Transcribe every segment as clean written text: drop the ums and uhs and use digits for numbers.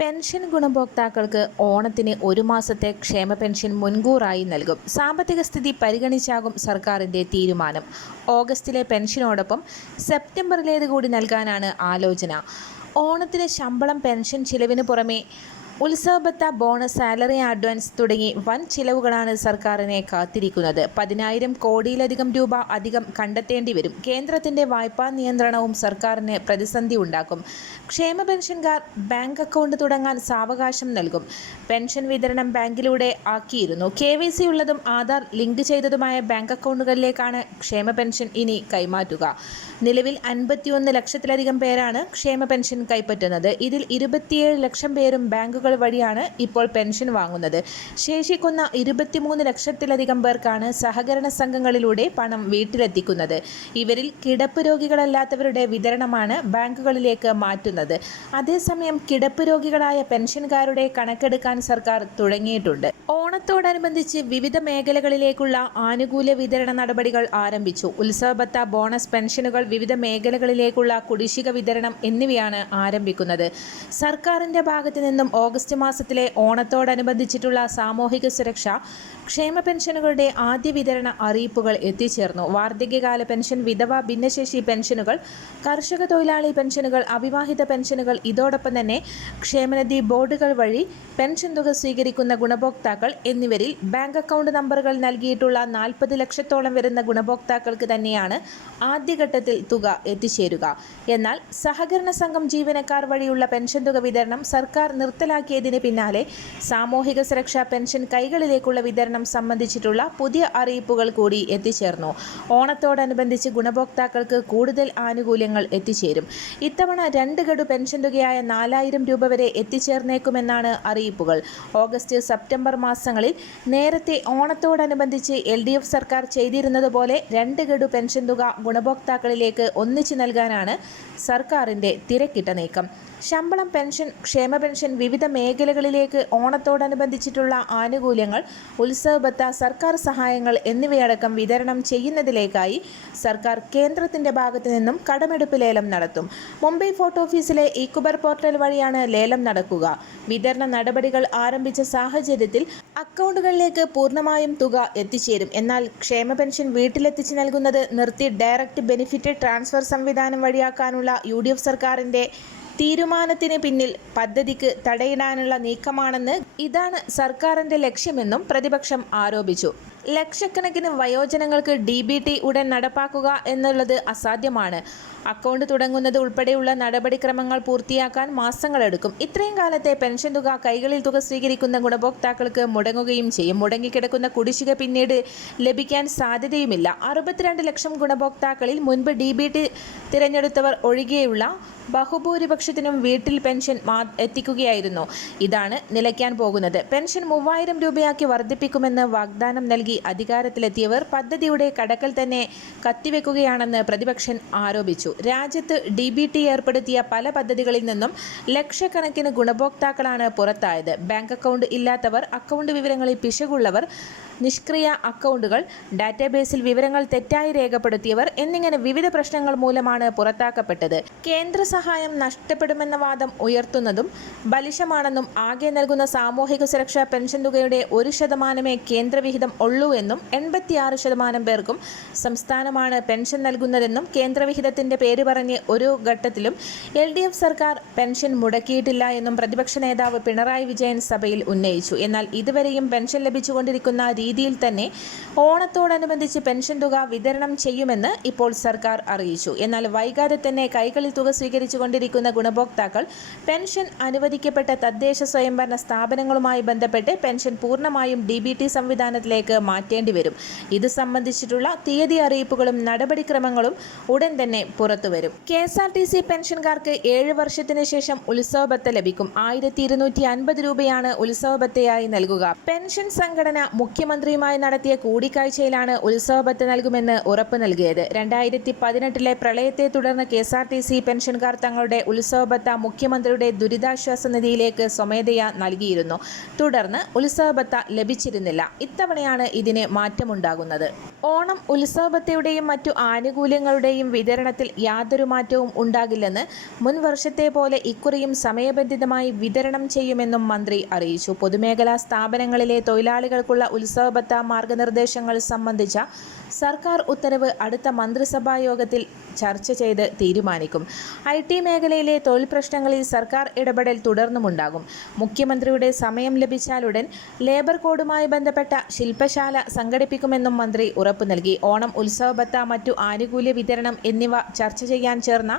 Pension ഗുണഭോക്താക്കൾക്ക് ഓണത്തിന് ഒരു മാസത്തെ ക്ഷേമ പെൻഷൻ മുൻകൂറായി നൽകും. സാമ്പത്തിക സ്ഥിതി പരിഗണിച്ചാകും സർക്കാരിൻ്റെ തീരുമാനം. ഓഗസ്റ്റിലെ പെൻഷനോടൊപ്പം സെപ്റ്റംബറിലേത് കൂടി നൽകാനാണ് ആലോചന. ഓണത്തിന് ശമ്പളം, പെൻഷൻ ചിലവിന് പുറമെ ഉത്സവബത്ത, ബോണസ്, സാലറി അഡ്വാൻസ് തുടങ്ങി വൻ ചിലവുകളാണ് സർക്കാരിനെ കാത്തിരിക്കുന്നത്. 10,000 കോടിയിലധികം രൂപ അധികം കണ്ടെത്തേണ്ടി വരും. കേന്ദ്രത്തിൻ്റെ വായ്പാ നിയന്ത്രണവും സർക്കാരിന് പ്രതിസന്ധി ഉണ്ടാക്കും. ക്ഷേമ പെൻഷൻകാർ ബാങ്ക് അക്കൗണ്ട് തുടങ്ങാൻ സാവകാശം നൽകും. പെൻഷൻ വിതരണം ബാങ്കിലൂടെ ആക്കിയിരുന്നു. KYC ഉള്ളതും ആധാർ ലിങ്ക് ചെയ്തതുമായ ബാങ്ക് അക്കൗണ്ടുകളിലേക്കാണ് ക്ഷേമ പെൻഷൻ ഇനി കൈമാറ്റുക. നിലവിൽ 51 ലക്ഷത്തിലധികം പേരാണ് ക്ഷേമ പെൻഷൻ കൈപ്പറ്റുന്നത്. ഇതിൽ 27 ലക്ഷം പേരും ബാങ്കുകൾ വഴിയാണ് ഇപ്പോൾ പെൻഷൻ വാങ്ങുന്നത്. ശേഷിക്കുന്ന 23 ലക്ഷത്തിലധികം പേർക്കാണ് സഹകരണ സംഘങ്ങളിലൂടെ പണം വീട്ടിലെത്തിക്കുന്നത്. ഇവരിൽ കിടപ്പ് രോഗികളല്ലാത്തവരുടെ വിതരണമാണ് ബാങ്കുകളിലേക്ക് മാറ്റുന്നത്. അതേസമയം കിടപ്പ് രോഗികളായ പെൻഷൻകാരുടെ കണക്കെടുക്കാൻ സർക്കാർ തുടങ്ങിയിട്ടുണ്ട്. ഓണത്തോടനുബന്ധിച്ച് വിവിധ മേഖലകളിലേക്കുള്ള ആനുകൂല്യ വിതരണ നടപടികൾ ആരംഭിച്ചു. ഉത്സവബത്ത, ബോണസ്, പെൻഷനുകൾ, വിവിധ മേഖലകളിലേക്കുള്ള കുടിശ്ശിക വിതരണം എന്നിവയാണ് ആരംഭിക്കുന്നത്. സർക്കാരിൻ്റെ ഭാഗത്തു നിന്നും ഓഗസ്റ്റ് മാസത്തിലെ ഓണത്തോടനുബന്ധിച്ചിട്ടുള്ള സാമൂഹിക സുരക്ഷ ക്ഷേമ പെൻഷനുകളുടെ ആദ്യ വിതരണ അറിയിപ്പുകൾ എത്തിച്ചേർന്നു. വാർദ്ധക്യകാല പെൻഷൻ, വിധവ, ഭിന്നശേഷി പെൻഷനുകൾ, കർഷക തൊഴിലാളി പെൻഷനുകൾ, അവിവാഹിത പെൻഷനുകൾ, ഇതോടൊപ്പം തന്നെ ക്ഷേമനിധി ബോർഡുകൾ വഴി പെൻഷൻ തുക സ്വീകരിക്കുന്ന ഗുണഭോക്താക്കൾ എന്നിവരിൽ ബാങ്ക് അക്കൗണ്ട് നമ്പറുകൾ നൽകിയിട്ടുള്ള 40 ലക്ഷത്തോളം വരുന്ന ഗുണഭോക്താക്കൾക്ക് തന്നെയാണ് ആദ്യഘട്ടത്തിൽ തുക എത്തിച്ചേരുക. എന്നാൽ സഹകരണ സംഘം ജീവനക്കാർ വഴിയുള്ള പെൻഷൻ തുക വിതരണം സർക്കാർ നിർത്തലാക്കിയതിന് പിന്നാലെ സാമൂഹിക സുരക്ഷാ പെൻഷൻ കൈകളിലേക്കുള്ള വിതരണം സംബന്ധിച്ചിട്ടുള്ള പുതിയ അറിയിപ്പുകൾ കൂടി എത്തിച്ചേർന്നു. ഓണത്തോടനുബന്ധിച്ച് ഗുണഭോക്താക്കൾക്ക് കൂടുതൽ ആനുകൂല്യങ്ങൾ എത്തിച്ചേരും. ഇത്തവണ 2 ഗഡു പെൻഷൻ തുകയായ 4,000 രൂപ വരെ എത്തിച്ചേർന്നേക്കുമെന്നാണ് അറിയിപ്പുകൾ. ഓഗസ്റ്റ്, സെപ്റ്റംബർ മാസങ്ങളിൽ നേരത്തെ ഓണത്തോടനുബന്ധിച്ച് LDF സർക്കാർ ചെയ്തിരുന്നതുപോലെ 2 ഗഡു പെൻഷൻ തുക ഗുണഭോക്താക്കളിലേക്ക് ഒന്നിച്ച് നൽകാനാണ് സർക്കാരിൻ്റെ തിരക്കിട്ട നീക്കം. ശമ്പളം, പെൻഷൻ, ക്ഷേമ പെൻഷൻ, വിവിധ മേഖലകളിലേക്ക് ഓണത്തോടനുബന്ധിച്ചിട്ടുള്ള ആനുകൂല്യങ്ങൾ, ഉത്സവബത്ത, സർക്കാർ സഹായങ്ങൾ എന്നിവയടക്കം വിതരണം ചെയ്യുന്നതിലേക്കായി സർക്കാർ കേന്ദ്രത്തിൻ്റെ ഭാഗത്തു നിന്നും കടമെടുപ്പ് ലേലം നടത്തും. മുംബൈ ഫോർട്ട് ഓഫീസിലെ ഇക്കുബർ പോർട്ടൽ വഴിയാണ് ലേലം നടക്കുക. വിതരണ നടപടികൾ ആരംഭിച്ച സാഹചര്യത്തിൽ അക്കൗണ്ടുകളിലേക്ക് പൂർണ്ണമായും തുക എത്തിച്ചേരും. എന്നാൽ ക്ഷേമ പെൻഷൻ വീട്ടിലെത്തിച്ച് നൽകുന്നത് നിർത്തി ഡയറക്റ്റ് ബെനിഫിറ്റ് ട്രാൻസ്ഫർ സംവിധാനം വഴിയാക്കാനുള്ള UDF സർക്കാരിൻ്റെ തീരുമാനത്തിന് പിന്നിൽ പദ്ധതിക്ക് തടയിടാനുള്ള നീക്കമാണെന്ന്, ഇതാണ് സർക്കാരിൻ്റെ ലക്ഷ്യമെന്നും പ്രതിപക്ഷം ആരോപിച്ചു. ലക്ഷക്കണക്കിന് വയോജനങ്ങൾക്ക് DBT ഉടൻ നടപ്പാക്കുക എന്നുള്ളത് അസാധ്യമാണ്. അക്കൗണ്ട് തുടങ്ങുന്നത് ഉൾപ്പെടെയുള്ള നടപടിക്രമങ്ങൾ പൂർത്തിയാക്കാൻ മാസങ്ങളെടുക്കും. ഇത്രയും കാലത്തെ പെൻഷൻ തുക കൈകളിൽ തുക സ്വീകരിക്കുന്ന ഗുണഭോക്താക്കൾക്ക് മുടങ്ങുകയും ചെയ്യും. മുടങ്ങിക്കിടക്കുന്ന കുടിശ്ശിക പിന്നീട് ലഭിക്കാൻ സാധ്യതയുമില്ല. 62 ലക്ഷം ഗുണഭോക്താക്കളിൽ മുൻപ് DBT തിരഞ്ഞെടുത്തവർ ഒഴികെയുള്ള ബഹുഭൂരിപക്ഷത്തിനും വീട്ടിൽ പെൻഷൻ എത്തിക്കുകയായിരുന്നു. ഇതാണ് നിലയ്ക്കാൻ പോകുന്നത്. പെൻഷൻ 3,000 രൂപയാക്കി വർദ്ധിപ്പിക്കുമെന്ന് വാഗ്ദാനം നൽകി അധികാരത്തിലെത്തിയവർ പദ്ധതിയുടെ കടക്കൽ തന്നെ കത്തിവെക്കുകയാണെന്ന് പ്രതിപക്ഷൻ ആരോപിച്ചു. രാജ്യത്ത് DBT ഏർപ്പെടുത്തിയ പല പദ്ധതികളിൽ നിന്നും ലക്ഷക്കണക്കിന് ഗുണഭോക്താക്കളാണ് പുറത്തായത്. ബാങ്ക് അക്കൗണ്ട് ഇല്ലാത്തവർ, അക്കൗണ്ട് വിവരങ്ങളിൽ പിശകുള്ളവർ, നിഷ്ക്രിയ അക്കൗണ്ടുകൾ, ഡാറ്റാബേസിൽ വിവരങ്ങൾ തെറ്റായി രേഖപ്പെടുത്തിയവർ എന്നിങ്ങനെ വിവിധ പ്രശ്നങ്ങൾ മൂലമാണ് പുറത്താക്കപ്പെട്ടത്. കേന്ദ്ര സഹായം നഷ്ടപ്പെടുമെന്ന വാദം ഉയർത്തുന്നതും ബലിശമാണെന്നും ആകെ നൽകുന്ന സാമൂഹിക സുരക്ഷാ പെൻഷൻ തുകയുടെ 1% കേന്ദ്രവിഹിതം ഉള്ളൂ എന്നും 86% പേർക്കും സംസ്ഥാനമാണ് പെൻഷൻ നൽകുന്നതെന്നും കേന്ദ്രവിഹിതത്തിൻ്റെ പേര് പറഞ്ഞ് ഒരു ഘട്ടത്തിലും LDF സർക്കാർ പെൻഷൻ മുടക്കിയിട്ടില്ല എന്നും പ്രതിപക്ഷ നേതാവ് പിണറായി വിജയൻ സഭയിൽ ഉന്നയിച്ചു. എന്നാൽ ഇതുവരെയും പെൻഷൻ ലഭിച്ചുകൊണ്ടിരിക്കുന്ന രീതിയിൽ തന്നെ ഓണത്തോടനുബന്ധിച്ച് പെൻഷൻ തുക വിതരണം ചെയ്യുമെന്ന് ഇപ്പോൾ സർക്കാർ അറിയിച്ചു. എന്നാൽ വൈകാതെ തന്നെ കൈകളിൽ തുക സ്വീകരിച്ചുകൊണ്ടിരിക്കുന്ന ഗുണഭോക്താക്കൾ പെൻഷൻ അനുവദിക്കപ്പെട്ട തദ്ദേശ സ്വയംഭരണ സ്ഥാപനങ്ങളുമായി ബന്ധപ്പെട്ട് പെൻഷൻ പൂർണ്ണമായും DBT സംവിധാനത്തിലേക്ക് മാറ്റേണ്ടി വരും. ഇത് സംബന്ധിച്ചിട്ടുള്ള തീയതി അറിയിപ്പുകളും നടപടിക്രമങ്ങളും ഉടൻ തന്നെ പുറത്തുവരും. KSRTC പെൻഷൻകാർക്ക് 7 വർഷത്തിന് ശേഷം ഉത്സവബത്ത ലഭിക്കും. 1,250 രൂപയാണ് ഉത്സവബത്തയായി നൽകുക. പെൻഷൻ സംഘടന മുഖ്യമന്ത്രി മുഖ്യമന്ത്രിയുമായി നടത്തിയ കൂടിക്കാഴ്ചയിലാണ് ഉത്സവബത്ത നൽകുമെന്ന് ഉറപ്പ് നൽകിയത്. 2018 പ്രളയത്തെ തുടർന്ന് KSRTC പെൻഷൻകാർ തങ്ങളുടെ ഉത്സവബത്ത മുഖ്യമന്ത്രിയുടെ ദുരിതാശ്വാസ നിധിയിലേക്ക് സ്വമേധയാ നൽകിയിരുന്നു. തുടർന്ന് ഉത്സവബത്ത ലഭിച്ചിരുന്നില്ല. ഇത്തവണയാണ് ഇതിന് മാറ്റമുണ്ടാകുന്നത്. ഓണം ഉത്സവബത്തയുടെയും മറ്റു ആനുകൂല്യങ്ങളുടെയും വിതരണത്തിൽ യാതൊരു മാറ്റവും ഉണ്ടാകില്ലെന്ന് മുൻ വർഷത്തെ പോലെ ഇക്കുറിയും സമയബന്ധിതമായി വിതരണം ചെയ്യുമെന്നും മന്ത്രി അറിയിച്ചു. പൊതുമേഖലാ സ്ഥാപനങ്ങളിലെ തൊഴിലാളികൾക്കുള്ള ഉത്സവബത്ത മാർഗനിർദ്ദേശങ്ങൾ സംബന്ധിച്ച സർക്കാർ ഉത്തരവ് അടുത്ത മന്ത്രിസഭാ യോഗത്തിൽ ചർച്ച ചെയ്ത് തീരുമാനിക്കും. IT മേഖലയിലെ തൊഴിൽ പ്രശ്നങ്ങളിൽ സർക്കാർ ഇടപെടൽ തുടർന്നുമുണ്ടാകും. മുഖ്യമന്ത്രിയുടെ സമയം ലഭിച്ചാലുടൻ ലേബർ കോഡുമായി ബന്ധപ്പെട്ട ശില്പശാല സംഘടിപ്പിക്കുമെന്നും മന്ത്രി ഉറപ്പു നൽകി. ഓണം ഉത്സവബത്ത, മറ്റു ആനുകൂല്യ വിതരണം എന്നിവ ചർച്ച ചെയ്യാൻ ചേർന്ന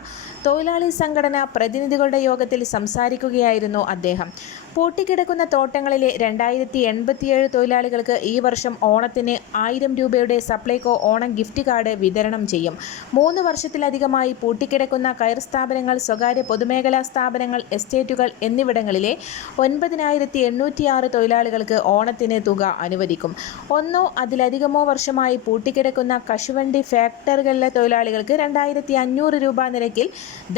തൊഴിലാളി സംഘടന പ്രതിനിധികളുടെ യോഗത്തിൽ സംസാരിക്കുകയായിരുന്നു അദ്ദേഹം. പൂട്ടിക്കിടക്കുന്ന തോട്ടങ്ങളിലെ 2087 തൊഴിലാളികൾക്ക് ഈ വർഷം ഓണത്തിന് 1000 രൂപയുടെ സപ്ലൈകോ ഓണം ഗിഫ്റ്റ് കാർഡ് വിതരണം ചെയ്യും. 3 വർഷത്തിലധികമായി പൂട്ടിക്കിടക്കുന്ന കയർ സ്ഥാപനങ്ങൾ, സ്വകാര്യ പൊതുമേഖലാ സ്ഥാപനങ്ങൾ, എസ്റ്റേറ്റുകൾ എന്നിവിടങ്ങളിലെ 9806 തൊഴിലാളികൾക്ക് ഓണത്തിന് തുക അനുവദിക്കും. ഒന്നോ അതിലധികമോ വർഷമായി പൂട്ടിക്കിടക്കുന്ന കശുവണ്ടി ഫാക്ടറികളിലെ തൊഴിലാളികൾക്ക് 2500 രൂപ നിരക്കിൽ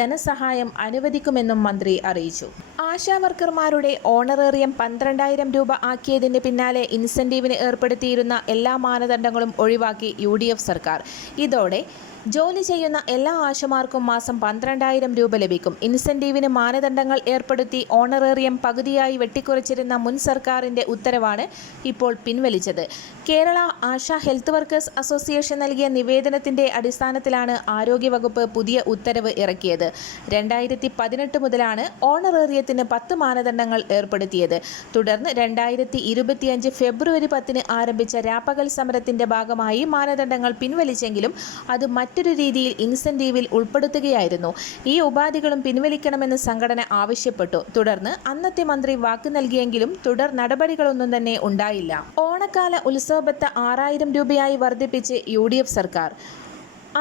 ധനസഹായം അനുവദിക്കുമെന്നും മന്ത്രി അറിയിച്ചു. ആശാ വർക്കർമാരുടെ ഓണറേറിയം 12,000 രൂപ ആക്കിയതിന് പിന്നാലെ ഇൻസെന്റീവിന് ഏർപ്പെടുത്തിയിരുന്ന എല്ലാ മാനദണ്ഡങ്ങളും ഒഴിവാക്കി UDF സർക്കാർ. ഇതോടെ ജോലി ചെയ്യുന്ന എല്ലാ ആശമാർക്കും മാസം 12,000 രൂപ ലഭിക്കും. ഇൻസെന്റീവിന് മാനദണ്ഡങ്ങൾ ഏർപ്പെടുത്തി ഓണറേറിയം പകുതിയായി വെട്ടിക്കുറച്ചിരുന്ന മുൻ സർക്കാരിന്റെ ഉത്തരവാണ് ഇപ്പോൾ പിൻവലിച്ചത്. Kerala ASHA health workers association നൽകിയ നിവേദനത്തിന്റെ അടിസ്ഥാനത്തിലാണ് ആരോഗ്യവകുപ്പ് പുതിയ ഉത്തരവ് ഇറക്കിയത്. 2018 മുതലാണ് ഓണറേറിയത്തിന് 10 മാനദണ്ഡങ്ങൾ ഏർപ്പെടുത്തിയത്. തുടർന്ന് 2025 ഫെബ്രുവരി 10 ആരംഭിച്ച രാപ്പകൽ സമരത്തിന്റെ ഭാഗമായി മാനദണ്ഡങ്ങൾ പിൻവലിച്ചെങ്കിലും അത് മറ്റൊരു രീതിയിൽ ഇൻസെന്റീവിൽ ഉൾപ്പെടുത്തുകയായിരുന്നു. ഈ ഉപാധികളും പിൻവലിക്കണമെന്ന് സംഘടന ആവശ്യപ്പെട്ടു. തുടർന്ന് അന്നത്തെ മന്ത്രി വാക്ക് നൽകിയെങ്കിലും തുടർ നടപടികളൊന്നും തന്നെ ഉണ്ടായില്ല. ഓണക്കാല ഉത്സവബത്ത 6000 രൂപയായി വർദ്ധിപ്പിച്ച് UDF സർക്കാർ.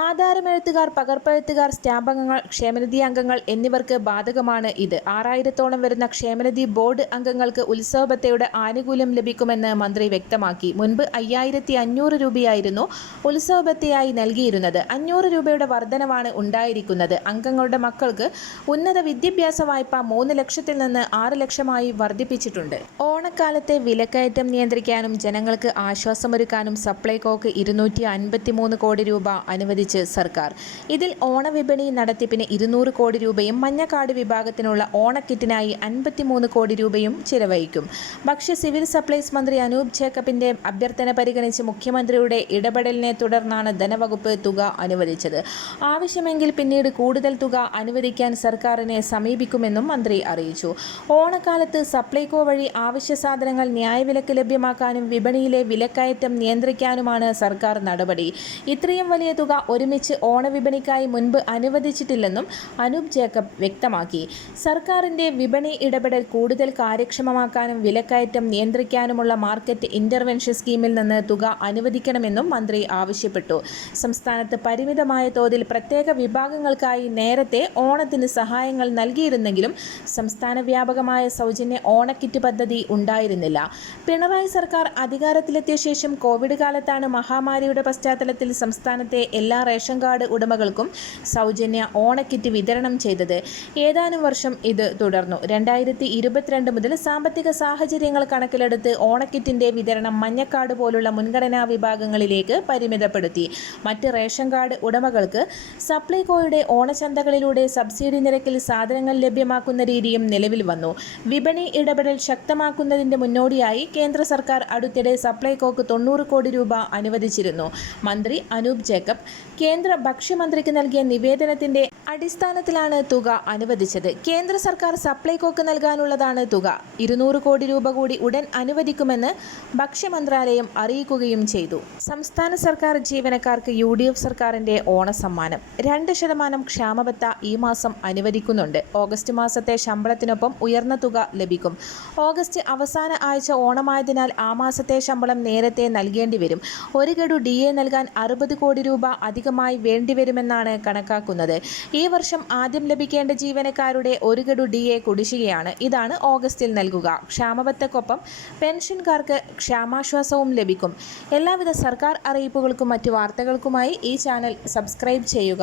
ആധാരമെഴുത്തുകാർ, പകർപ്പെഴുത്തുകാർ, സ്റ്റാമ്പംഗങ്ങൾ, ക്ഷേമനിധി അംഗങ്ങൾ എന്നിവർക്ക് ബാധകമാണ് ഇത്. 6000-ഓളം വരുന്ന ക്ഷേമനിധി ബോർഡ് അംഗങ്ങൾക്ക് ഉത്സവബത്തയുടെ ആനുകൂല്യം ലഭിക്കുമെന്ന് മന്ത്രി വ്യക്തമാക്കി. മുൻപ് 5500 രൂപയായിരുന്നു ഉത്സവബത്തയായി നൽകിയിരുന്നത്. 500 രൂപയുടെ വർധനവാണ് ഉണ്ടായിരിക്കുന്നത്. അംഗങ്ങളുടെ മക്കൾക്ക് ഉന്നത വിദ്യാഭ്യാസ വായ്പ 3 ലക്ഷത്തിൽ നിന്ന് 6 ലക്ഷമായി വർദ്ധിപ്പിച്ചിട്ടുണ്ട്. ഓണക്കാലത്തെ വിലക്കയറ്റം നിയന്ത്രിക്കാനും ജനങ്ങൾക്ക് ആശ്വാസമൊരുക്കാനും സപ്ലൈകോക്ക് 253 കോടി രൂപ അനുവദിച്ചു സർക്കാർ. ഇതിൽ ഓണവിപണി നടത്തിപ്പിന് 200 കോടി രൂപയും മഞ്ഞക്കാർഡ് വിഭാഗത്തിനുള്ള ഓണക്കിറ്റിനായി 53 കോടി രൂപയും ചിലവഴിക്കും. ഭക്ഷ്യ സിവിൽ സപ്ലൈസ് മന്ത്രി അനൂപ് ജേക്കബിന്റെ അഭ്യർത്ഥന പരിഗണിച്ച് മുഖ്യമന്ത്രിയുടെ ഇടപെടലിനെ തുടർന്നാണ് ധനവകുപ്പ് തുക അനുവദിച്ചത്. ആവശ്യമെങ്കിൽ പിന്നീട് കൂടുതൽ തുക അനുവദിക്കാൻ സർക്കാരിനെ സമീപിക്കുമെന്നും മന്ത്രി അറിയിച്ചു. ഓണക്കാലത്ത് സപ്ലൈകോ വഴി അവശ്യ സാധനങ്ങൾ ന്യായവിലക്ക് ലഭ്യമാക്കാനും വിപണിയിലെ വിലക്കയറ്റം നിയന്ത്രിക്കാനുമാണ് സർക്കാർ നടപടി. ഇത്രയും വലിയ തുക ഒരുമിച്ച് ഓണവിപണിക്കായി മുൻപ് അനുവദിച്ചിട്ടില്ലെന്നും അനൂപ് ജേക്കബ് വ്യക്തമാക്കി. സർക്കാരിന്റെ വിപണി ഇടപെടൽ കൂടുതൽ കാര്യക്ഷമമാക്കാനും വിലക്കയറ്റം നിയന്ത്രിക്കാനുമുള്ള മാർക്കറ്റ് ഇന്റർവെൻഷൻ സ്കീമിൽ നിന്ന് തുക അനുവദിക്കണമെന്നും മന്ത്രി ആവശ്യപ്പെട്ടു. സംസ്ഥാനത്ത് പരിമിതമായ തോതിൽ പ്രത്യേക വിഭാഗങ്ങൾക്കായി നേരത്തെ ഓണത്തിന് സഹായങ്ങൾ നൽകിയിരുന്നെങ്കിലും സംസ്ഥാന വ്യാപകമായ സൗജന്യ ഓണക്കിറ്റ് പദ്ധതി ഉണ്ടായിരുന്നില്ല. പിണറായി സർക്കാർ അധികാരത്തിലെത്തിയ ശേഷം കോവിഡ് കാലത്താണ് മഹാമാരിയുടെ പശ്ചാത്തലത്തിൽ സംസ്ഥാനത്തെ എല്ലാ റേഷൻ കാർഡ് ഉടമകൾക്കും സൗജന്യ ഓണക്കിറ്റ് വിതരണം ചെയ്തത്. ഏതാനും വർഷം ഇത് തുടർന്നു. 2022 മുതൽ സാമ്പത്തിക സാഹചര്യങ്ങൾ കണക്കിലെടുത്ത് ഓണക്കിറ്റിന്റെ വിതരണം മഞ്ഞക്കാർഡ് പോലുള്ള മുൻഗണനാ വിഭാഗങ്ങളിലേക്ക് പരിമിതപ്പെടുത്തി. മറ്റ് റേഷൻ കാർഡ് ഉടമകൾക്ക് സപ്ലൈകോയുടെ ഓണച്ചന്തകളിലൂടെ സബ്സിഡി നിരക്കിൽ സാധനങ്ങൾ ലഭ്യമാക്കുന്ന രീതിയും നിലവിൽ വന്നു. വിപണി ഇടപെടൽ ശക്തമാക്കുന്നതിന്റെ മുന്നോടിയായി കേന്ദ്ര സർക്കാർ അടുത്തിടെ സപ്ലൈകോക്ക് 90 കോടി രൂപ അനുവദിച്ചിരുന്നു. മന്ത്രി അനൂപ് ജേക്കബ് കേന്ദ്ര ഭക്ഷ്യമന്ത്രിക്ക് നൽകിയ നിവേദനത്തിന്റെ അടിസ്ഥാനത്തിലാണ് തുക അനുവദിച്ചത്. കേന്ദ്ര സർക്കാർ സപ്ലൈകോക്ക് നൽകാനുള്ളതാണ് തുക. 200 കോടി രൂപ കൂടി ഉടൻ അനുവദിക്കുമെന്ന് ഭക്ഷ്യമന്ത്രാലയം അറിയിക്കുകയും ചെയ്തു. സംസ്ഥാന സർക്കാർ ജീവനക്കാർക്ക് UDF സർക്കാരിന്റെ ഓണസമ്മാനം 2% ക്ഷാമബത്ത ഈ മാസം അനുവദിക്കുന്നുണ്ട്. ഓഗസ്റ്റ് മാസത്തെ ശമ്പളത്തിനൊപ്പം ഉയർന്ന തുക ലഭിക്കും. ഓഗസ്റ്റ് അവസാന ആഴ്ച ഓണമായതിനാൽ ആ മാസത്തെ ശമ്പളം നേരത്തെ നൽകേണ്ടി വരും. ഒരു ഗഡു DA നൽകാൻ 60 കോടി രൂപ അധികമായി വേണ്ടിവരുമെന്നാണ് കണക്കാക്കുന്നത്. ഈ ഈ വർഷം ആദ്യം ലഭിക്കേണ്ട ജീവനക്കാരുടെ ഒരു ഗഡു DA കുടിശ്ശികയാണ്. ഇതാണ് ഓഗസ്റ്റിൽ നൽകുക. ക്ഷാമബത്തക്കൊപ്പം പെൻഷൻകാർക്ക് ക്ഷാമാശ്വാസവും ലഭിക്കും. എല്ലാവിധ സർക്കാർ അറിയിപ്പുകൾക്കും മറ്റു വാർത്തകൾക്കുമായി ഈ ചാനൽ സബ്സ്ക്രൈബ് ചെയ്യുക.